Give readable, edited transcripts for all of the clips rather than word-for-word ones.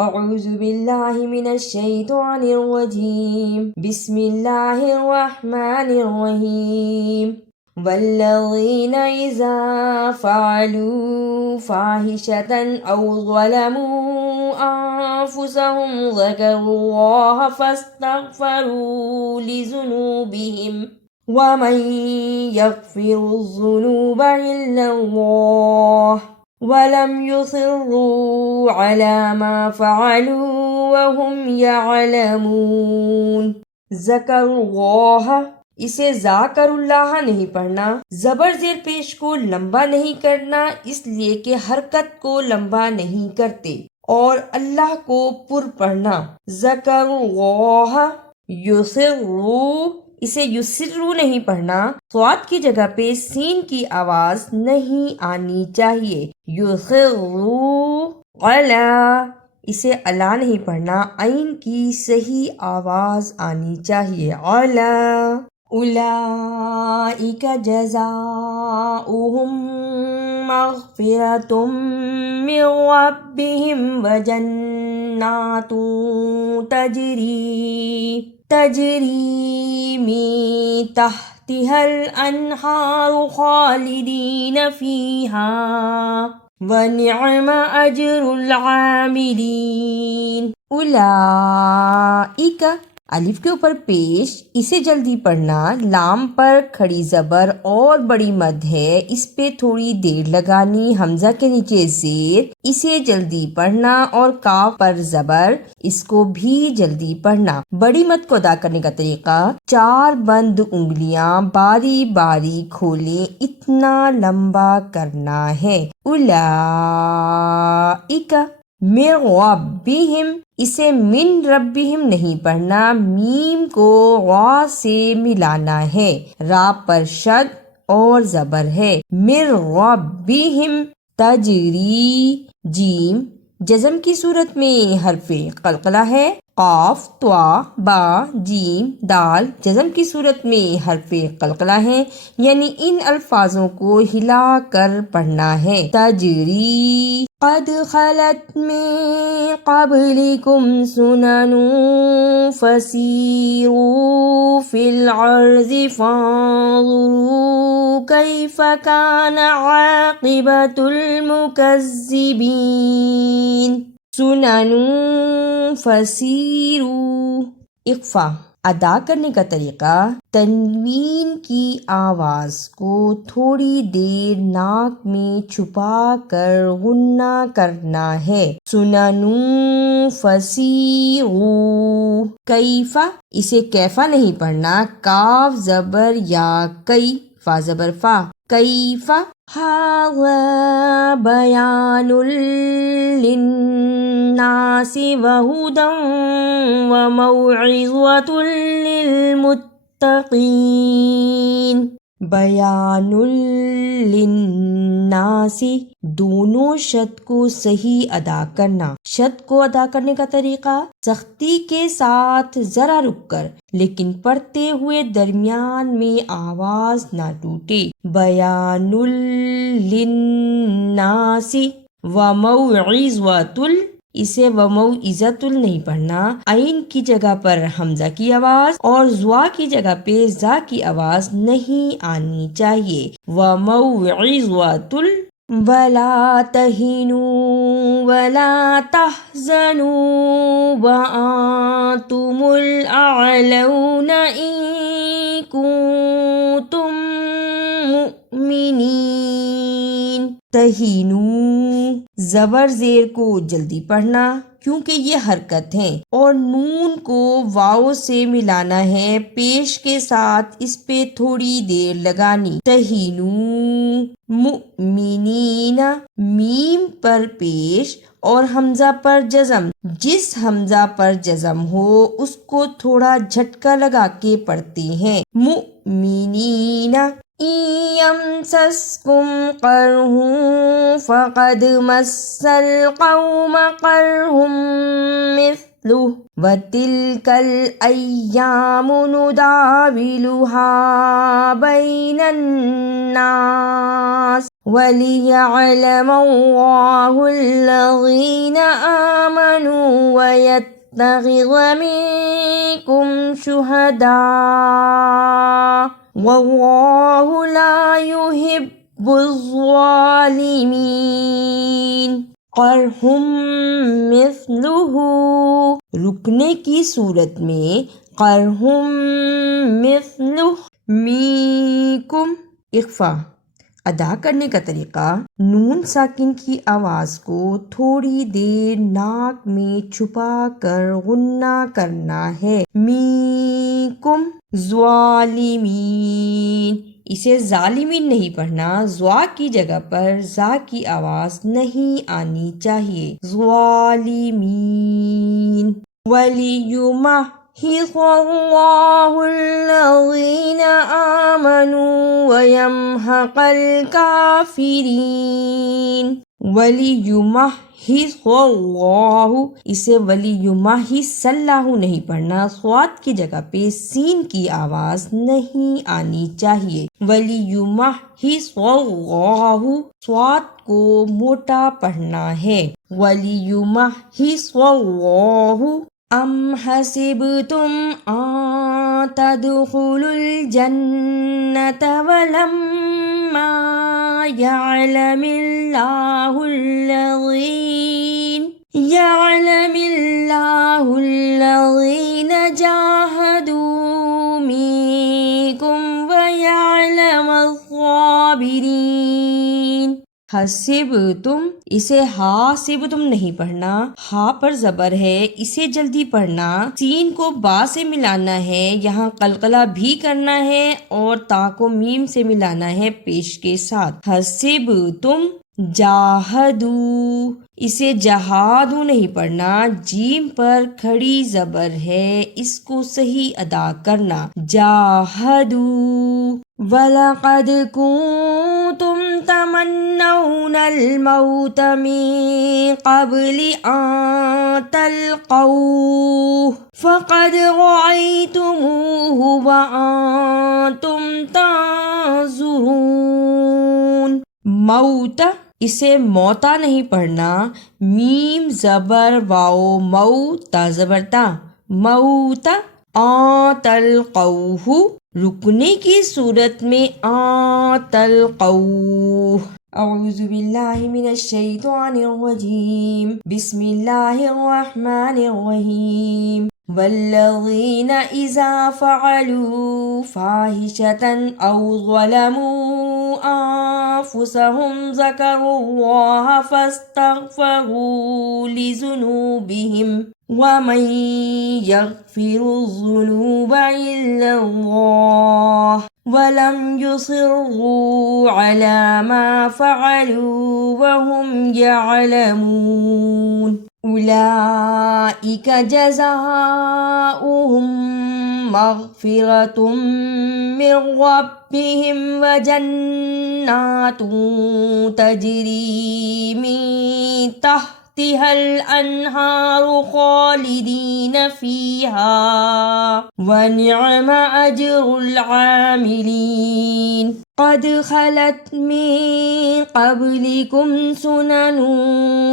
اعوذ باللہ من الشیطان الرجیم بسم اللہ الرحمن الرحیم والذین اذا فعلوا فاحشة او ظلموا انفسهم ذکروا اللہ فاستغفروا لذنوبهم ومن يغفر الذنوب الا اللہ وَلَمْ يُصِرُّوا عَلَى مَا فَعَلُوا وَهُمْ يَعْلَمُونَ ذکر اللہ، اسے ذاکر اللہ نہیں پڑھنا، زبر زیر پیش کو لمبا نہیں کرنا اس لیے کہ حرکت کو لمبا نہیں کرتے، اور اللہ کو پر پڑھنا، ذکر اللہ، یسروا، اسے یسرو نہیں پڑھنا، صاد کی جگہ پہ سین کی آواز نہیں آنی چاہیے، یسروا علی، اسے علا نہیں پڑھنا، عین کی صحیح آواز آنی چاہیے، علا، اولئک جزاؤہم مغفرۃ من ربہم وجنات تجری من تحتها الانہار خالدین فیہا وَنِعْمَ أَجْرُ الْعَامِلِينَ اولئک، الف کے اوپر پیش، اسے جلدی پڑھنا، لام پر کھڑی زبر اور بڑی مد ہے، اس پہ تھوڑی دیر لگانی، حمزہ کے نیچے زیر، اسے جلدی پڑھنا، اور کاف پر زبر، اس کو بھی جلدی پڑھنا۔ بڑی مد کو ادا کرنے کا طریقہ، 4 بند انگلیاں باری باری کھولیں، اتنا لمبا کرنا ہے، اولئک من ربہم، اسے من ربہم نہیں پڑھنا، میم کو غا سے ملانا ہے، را پر شد اور زبر ہے، من ربہم، تجری، جیم جزم کی صورت میں حرف قلقلہ ہے، قاف، طا، با، جیم، دال جزم کی صورت میں حرف قلقلہ ہے، یعنی ان الفاظوں کو ہلا کر پڑھنا ہے، تجری، قد خلت من قبلکم سنن فسیروا فی الارض فانظروا کیف کان عاقبۃ المکذبین، سنن فسیروا، اخفا، ادا کرنے کا طریقہ، تنوین کی آواز کو تھوڑی دیر ناک میں چھپا کر غنہ کرنا ہے، سنن فسیروا، کیفا، اسے کیفا نہیں پڑھنا، کاف زبر یا کئی، فا زبر فا، کیفا، ھذا بیان للناس وہدی وموعظۃ للمتقین، بیان للناس، دونوں شد کو صحیح ادا کرنا، شد کو ادا کرنے کا طریقہ، سختی کے ساتھ ذرا رک کر لیکن پڑھتے ہوئے درمیان میں آواز نہ ٹوٹے، بیان للناس، وموعظۃ، اسے وموعظۃ نہیں پڑھنا، عین کی جگہ پر حمزہ کی آواز اور زوا کی جگہ پہ زا کی آواز نہیں آنی چاہیے، وموعظۃ، ولا تہنوا ولا تحزنوا وانتم الاعلون ان کنتم مؤمنین، تہینو، زبر زیر کو جلدی پڑھنا کیونکہ یہ حرکت ہے، اور نون کو واو سے ملانا ہے، پیش کے ساتھ اس پہ تھوڑی دیر لگانی، تہینو، مؤمنین، میم پر پیش اور حمزہ پر جزم، جس حمزہ پر جزم ہو اس کو تھوڑا جھٹکا لگا کے پڑھتے ہیں، مؤمنین، یمسسکم قرح فقد مس القوم قرح مثلہ وتلک الایام نداولها بین الناس ولیعلم اللہ الذین آمنوا وَيَتَّخِذَ مِنكُمْ شُهَدَاءَ وَاللَّهُ لَا يُحِبُّ الظَّالِمِينَ قَرْهٌ مِثْلُهُ رکنے کی صورت میں قَرْهٌ مِثْلُهُ مِنكُم اخفا ادا کرنے کا طریقہ نون ساکن کی آواز کو تھوڑی دیر ناک میں چھپا کر غنہ کرنا ہے میکم ظالمین اسے ظالمین نہیں پڑھنا زوا کی جگہ پر زا کی آواز نہیں آنی چاہیے ظالمین وَلِيُمَحِّصَ اللَّهُ الَّذِينَ آمَنُوا وَيَمْحَقَ الْكَافِرِينَ وَلِيُمَحِّصَ اللَّهُ اسے وَلِيُمَحِّصَ اللَّهُ نہیں پڑھنا صاد کی جگہ پہ سین کی آواز نہیں آنی چاہیے وَلِيُمَحِّصَ اللَّهُ صاد کو موٹا پڑھنا ہے وَلِيُمَحِّصَ اللَّهُ ام حسبتم ان تدخلوا الجنة ولما يعلم الله الذين جاهدوا منكم ويعلم الصابرين حسبتم اسے حاسبتم نہیں پڑھنا ہا پر زبر ہے اسے جلدی پڑھنا سین کو با سے ملانا ہے یہاں قلقلہ بھی کرنا ہے اور تا کو میم سے ملانا ہے پیش کے ساتھ حسبتم جاہدو اسے جہادو نہیں پڑھنا جیم پر کھڑی زبر ہے اس کو صحیح ادا کرنا جاہدو وَلَقَدْ كُنْتُمْ تَمَنَّوْنَ الْمَوْتَ مِنْ قَبْلِ أَنْ تَلْقَوْهُ فَقَدْ رَأَيْتُمُوهُ وَأَنْتُمْ تَنْظُرُونَ موت اسے موتا نہیں پڑھنا میم زبر واو مو تا زبر تا موتا تلقوہ رکنے کی صورت میں تلقوہ اعوذ باللہ من الشیطان الرجیم بسم اللہ الرحمن الرحیم والذین اذا فعلوا فاحشة او ظلموا انفسهم ذکروا اللہ فاستغفروا لذنوبهم وَمَن يَغْفِرُ الذُّنُوبَ إِلَّا اللَّهُ وَلَمْ يُصِرُّوا عَلَى مَا فَعَلُوا وَهُمْ يَعْلَمُونَ أُولَئِكَ جَزَاؤُهُم مَغْفِرَةٌ مِّن رَّبِّهِمْ وَجَنَّاتٌ تَجْرِي مِن تحتها الأنهار خالدين فيها ونعم أجر العاملين قد خلت من قبلكم سنن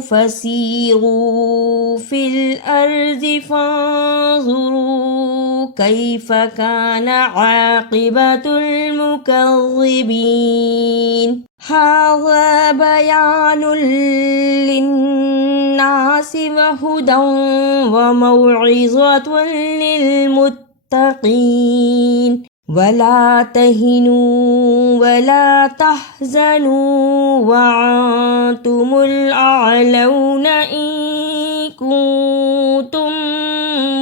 فسيروا في الأرض فانظروا كيف كان عاقبة المكذبين هذا بيان للناس وهدى وموعظة للمتقين ولا تهنوا ولا تحزنوا وأنتم الأعلون إن كنتم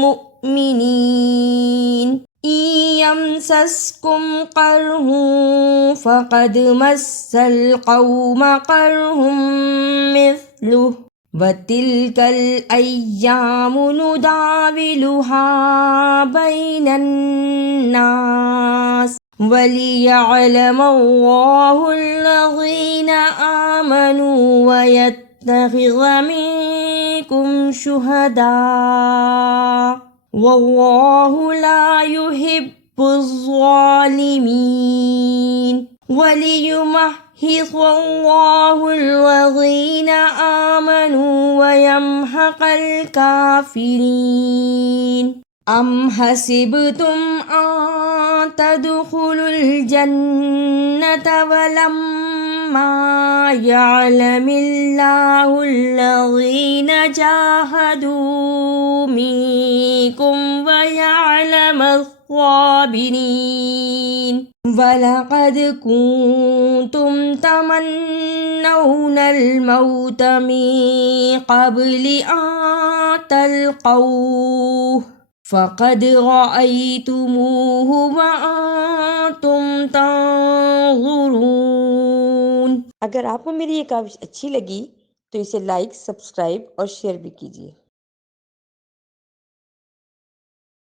مؤمنين إن يمسسكم قرح فقد مس القوم قرح مثله وَتِلْكَ الْأَيَّامُ نُدَاوِلُهَا بَيْنَ النَّاسِ وَلِيَعْلَمَ اللَّهُ الَّذِينَ آمَنُوا وَيَتَّخِذَ مِنكُمْ شُهَدَاءَ وَاللَّهُ لَا يُحِبُّ الظَّالِمِينَ وَلِيُمَحِّصَ الله الذين آمنوا ويمحق الكافرين أم حسبتم أن تدخلوا الجنة ولما يعلم الله الذين جاهدوا منكم ويعلم الصابرين وَلَقَدْ كُنْتُمْ تَمَنَّوْنَ الْمَوْتَ مِنْ قَبْلِ أَنْ تَلْقَوْهُ فَقَدْ رَأَيْتُمُوهُ وَأَنْتُمْ تَنْظُرُونَ۔ اگر آپ کو میری یہ کاوش اچھی لگی تو اسے لائک، سبسکرائب اور شیئر بھی کیجیے۔